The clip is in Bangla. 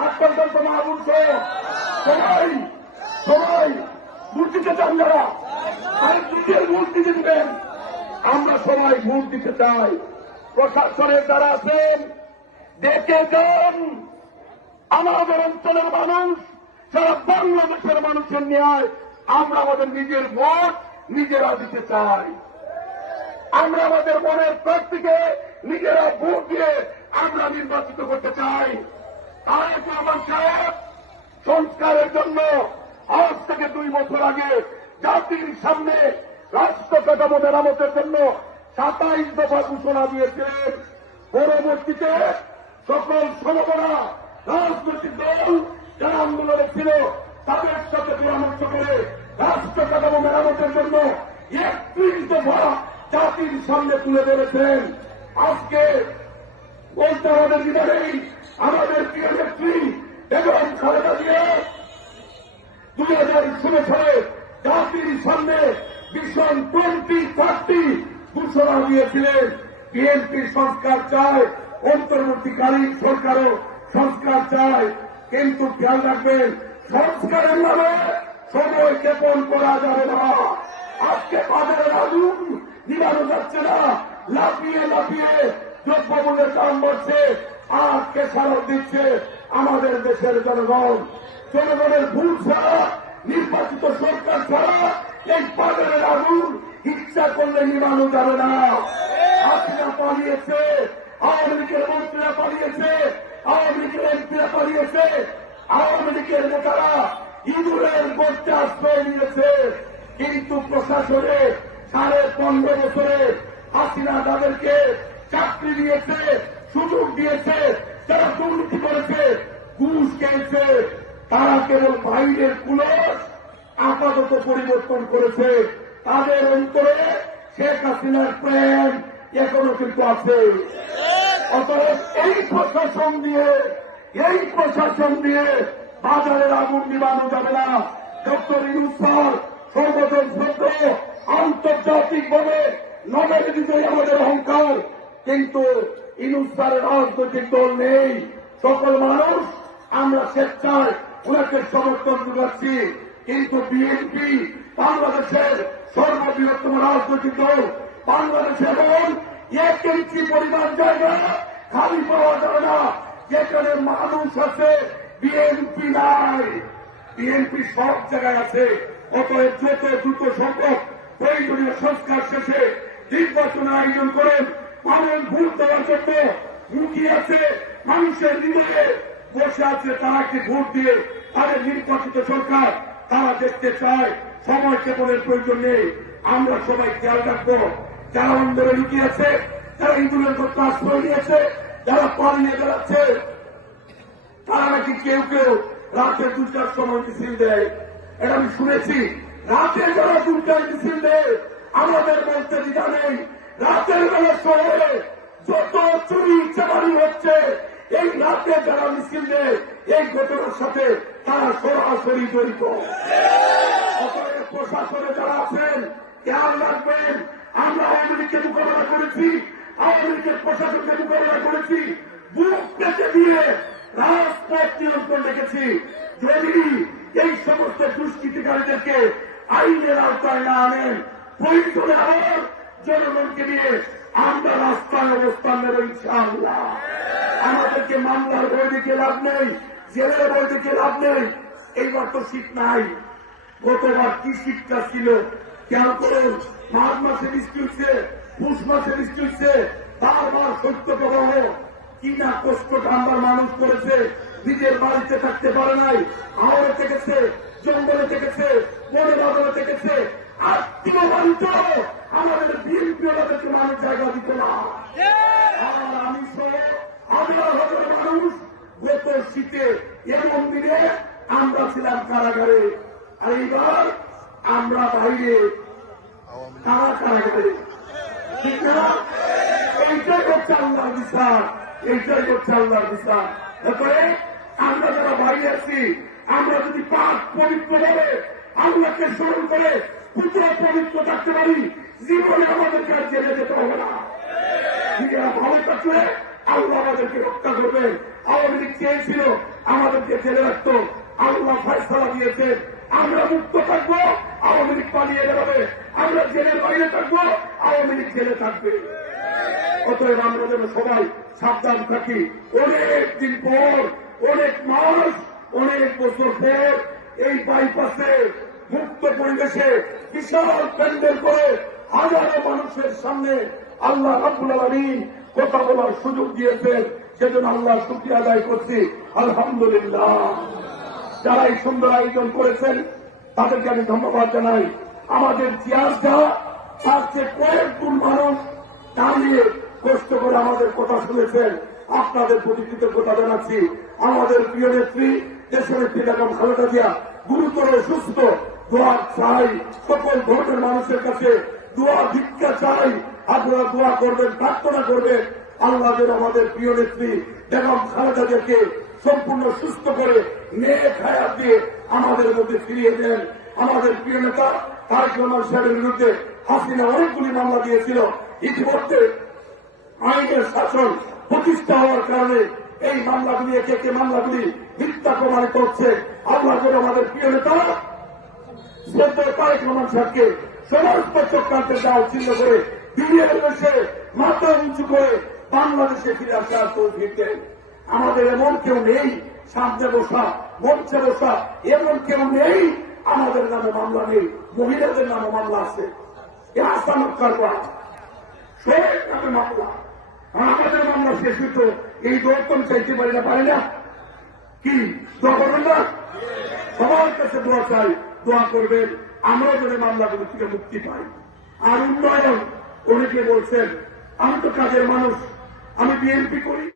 হাত পাল্টান তো মা সবাই সবাই, মূর্তিতে চান যারা। আর নিজের মূর্তিতে আমরা সবাই ভোট দিতে চাই। প্রশাসনের যারা আছেন, দেখে যান। আমাদের অঞ্চলের মানুষ সারা বাংলাদেশের মানুষের ন্যায়, আমরা আমাদের নিজের ভোট নিজেরা দিতে চাই। আমরা আমাদের মনের প্রার্থীকে নিজেরা ভোট দিয়ে আমরা নির্বাচিত করতে চাই। তারেক রহমান সাহেব, সংস্কারের জন্য আজ থেকে দুই বছর আগে জাতির সামনে রাষ্ট্র কাঠামো মেরামতের জন্য সাতাইশ দফা ঘোষণা দিয়েছিলেন। পরবর্তীতে সকল সমবনা রাজনৈতিক দল যারা আন্দোলনে ছিল, তাদের সাথে পরামর্শ করে রাষ্ট্র কাঠামো মেরামতের জন্য একত্রিশ দফা জাতির সামনে তুলে ধরেছেন। আজকে বলতে আমাদের বিদারেই আমাদের প্রিয় নেত্রী বেগম খালেদা জিয়া দুই হাজার ষোলো সালে জাতির সামনে ভীষণ টোয়েন্টি থার্টি ঘোষণা দিয়েছিলেন। বিএনপি সংস্কার চায় অন্তর্বর্তীকালীন সরকারও সংস্কার চায়। কিন্তু খেয়াল রাখবেন, সংস্কারের নামে সময় ক্ষেপণ করা যাবে না। আজকে বাজারের আগুন নিবানো যাচ্ছে না, লাফিয়ে লাফিয়ে দ্রব্যমূল্যের দাম বাড়ছে। আর খেসারত দিচ্ছে আমাদের দেশের জনগণ। জনগণের ভুল ছাড়া, নির্বাচিত সরকার ছাড়া এই বাজারের আগুন ইচ্ছা করলে নিবানো যাবে না। হাসিনা পালিয়েছে, আওয়ামী লীগের মন্ত্রীরা পালিয়েছে, আওয়ামী লীগের এমপিরা পালিয়েছে, আওয়ামী লীগের নেতারা ইঁদুরের গর্তে আশ্রয় নিয়েছে। কিন্তু প্রশাসনে সাড়ে পনেরো বছরে হাসিনা তাদেরকে চাকরি দিয়েছে সুযোগ দিয়েছে, যারা দুর্নীতি করেছে, ঘুষ খেয়েছে, তারা কেবল বাইরের কুলস আপাতত পরিবর্তন করেছে। তাদের অন্তরে শেখ হাসিনার প্রেম এখনও কিন্তু আছে। অতএব এই প্রশাসন দিয়ে, এই প্রশাসন দিয়ে বাজারের আগুন নিবানো যাবে না। ডক্টর ইউনুস স্যার সর্বজন শ্রদ্ধ আন্তর্জাতিক ভাবে নোবেল বিজয়ী আমাদের অহংকার। কিন্তু ইনুস রাজনৈতিক দল নেই। সকল মানুষ, আমরা স্বেচ্ছায় ওনাকে সমর্থন যোগাচ্ছি কিন্তু বিএনপি বাংলাদেশের সর্ববৃহত্তম রাজনৈতিক দল বাংলাদেশে এমন এক ইঞ্চি পরিমাণ জায়গা খালি পাওয়া যাবে না। যেখানে মানুষ আছে, বিএনপি নাই। বিএনপি সব জায়গায় আছে। অতএব যত দ্রুত সম্ভব প্রয়োজনীয় সংস্কার শেষে নির্বাচন আয়োজন করেন। মানুষ ভোট দেওয়ার জন্য মুখী আছে, মানুষের হৃদয়ে বসে আছে তারাকে ভোট দিয়ে তাদের নির্বাচিত সরকার? তারা দেখতে চায়, সময় ক্ষেপণের প্রয়োজন নেই। আমরা সবাই খেয়াল রাখব, যারা অন্দরে লুকিয়ে আছে, যারা ইঁদুরের করতে আশ্রয় নিয়েছে, যারা পালিয়ে বেড়াচ্ছে, তারা নাকি কেউ কেউ রাতে দুটার সময় মিছিল দেয়। এটা আমি শুনেছি, রাতে যারা দুটার মিছিল দেয়, আমাদের বলতে নেই। রাতের বেলা শহরে যত চুরি চামারি হচ্ছে, এই রাতে যারা মিছিল দেয় এই ঘটনার সাথে তারা সরাসরি জড়িত। প্রশাসনে যারা আছেন, খেয়াল রাখবেন, আমরা আওয়ামী লীগকে মোকাবেলা করেছি, আওয়ামী লীগের প্রশাসনকে মোকাবেলা করেছি, বুক পেতে দিয়ে রাজপথ নিয়ন্ত্রণ রেখেছি। যদি এই সমস্ত দুষ্কৃতিকারীদেরকে আইনের আওতায় না আনেন প্রয়োজনে আবার জনগণকে নিয়ে আমরা রাস্তায় অবস্থান নেব, ইনশাআল্লাহ। আমাদেরকে মামলার বই দেখে লাভ নেই, জেলের বই দেখে লাভ নেই। এইবার তো শীত নাই। গতবার কি শীতটা ছিল? কেন করুন, মাঘ মাসে বৃষ্টি হচ্ছে, পুষ মাসে বৃষ্টি হচ্ছে, বারবার সত্য প্রবাহ। কি না কষ্ট আমার মানুষ করেছে, নিজের বাড়িতে থাকতে পারে নাই আহরে থেকেছে, জঙ্গলে থেকেছে, বনে বাজারে থেকেছে। বিএনপি মানুষ জায়গা দিত না। আর আমি সহ হাজার হাজার মানুষ। গত শীতে এমন দিনে আমরা ছিলাম কারাগারে। আর এইবার আমরা বাইরে কারা কারাগারে। ঠিক না? এইটাই হচ্ছে আল্লাহর বিচার। এইটাই হচ্ছে আল্লাহর বিচার। তারপরে আমরা যারা বাইরে আছি আমরা যদি পাক পবিত্র ভাবে আল্লাহকে স্মরণ করে পুজো পবিত্র থাকতে পারি। জীবনে আমাদেরকে আর জেলে যেতে হবে না। নিজেরা ভালো থাকলে আল্লাহ আমাদেরকে রক্ষা করবেন। আওয়ামী লীগ চেয়েছিল আমাদেরকে জেলে রাখতো। আল্লাহ ফয়সলা দিয়েছে। আমরা মুক্ত থাকব, আওয়ামী লীগ পালিয়ে যাবে আমরা জেলের বাইরে থাকব, আওয়ামী লীগ জেলে থাকবে। অতএব আমরা যেন সবাই সাবধান থাকি। অনেক দিন পর অনেক মাস অনেক বছর পর এই বাইপাসে মুক্ত পরিবেশে বিশাল প্যান্ডেল করে হাজারো মানুষের সামনে আল্লাহ রাবুল আলমিন কথা বলার সুযোগ দিয়েছেন। সেজন্য আল্লাহ শুক্রিয়া আদায় করছি। আলহামদুলিল্লাহ। যারা এই সুন্দর আয়োজন করেছেন, তাদেরকে আমি ধন্যবাদ জানাই। আমাদের চেয়ারটা তার চেয়ে কয়েক গুণ মানুষ দাঁড়িয়ে কষ্ট করে আমাদের কথা শুনেছেন। আপনাদের প্রতি কৃতজ্ঞতা জানাচ্ছি। আমাদের প্রিয় নেত্রী, দেশের নেত্রী বেগম খালেদা জিয়া গুরুতর অসুস্থ। দোয়া চাই। সকল ধর্মের মানুষের কাছে দোয়া ভিক্ষা চাই। আপনারা দোয়া করবেন, প্রার্থনা করবেন। আল্লাহ যেন আমাদের প্রিয় নেত্রী বেগম খালেদা জিয়াকে সম্পূর্ণ সুস্থ করে মেয়ে খায়াত দিয়ে আমাদের মধ্যে ফিরিয়ে দেন। আমাদের প্রিয় নেতা তারেক রহমান সাহেবের বিরুদ্ধে হাসিনা অনেকগুলি মামলা দিয়েছিল। ইতিমধ্যে আইনের শাসন প্রতিষ্ঠা হওয়ার কারণে এই মামলাগুলি, একে একে মামলাগুলি মিথ্যা প্রমাণ করছে আল্লাহ যেন আমাদের প্রিয় নেতা শ্রদ্ধ তারেক রহমান সাহেবকে সমস্ত চক্রান্তের দাও চিহ্ন করে দিল্লি বসে মাথা উঁচু করে বাংলাদেশে ফিরে আসার তৌফিক আমাদের এমন কেউ নেই, সামনে বসা, মঞ্চে বসা, এমন কেউ নেই, আমাদের নামে মামলা নেই, মহিলাদের নামে মামলা আছে। এ আসামত কারবার সব মামলা। আমাদের মামলা শেষ হইতো, এই দৌড়তম চাইতে পারি না পারি না। কি সবার কাছে দোয়া চাই। দোয়া করবেন। আমরা যেন মামলাগুলো থেকে মুক্তি পাই। আর উন্নয়ন, অনেকে বলছেন, আমি তো কাজের মানুষ, আমি বিএনপি করি।